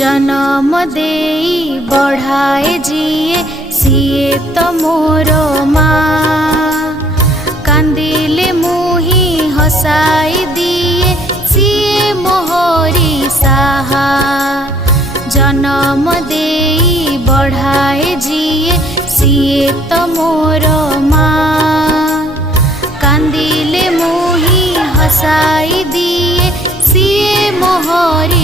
जन्म देई बढ़ाए जिए सिए तो मोर माँ। कांदिले मुही हसाई दिए सिए मोहरी साहा। जन्म देई बढ़ाए जिए सिए तो मोर माँ। कांदिले मुही हसाई दिए सिए मोहरी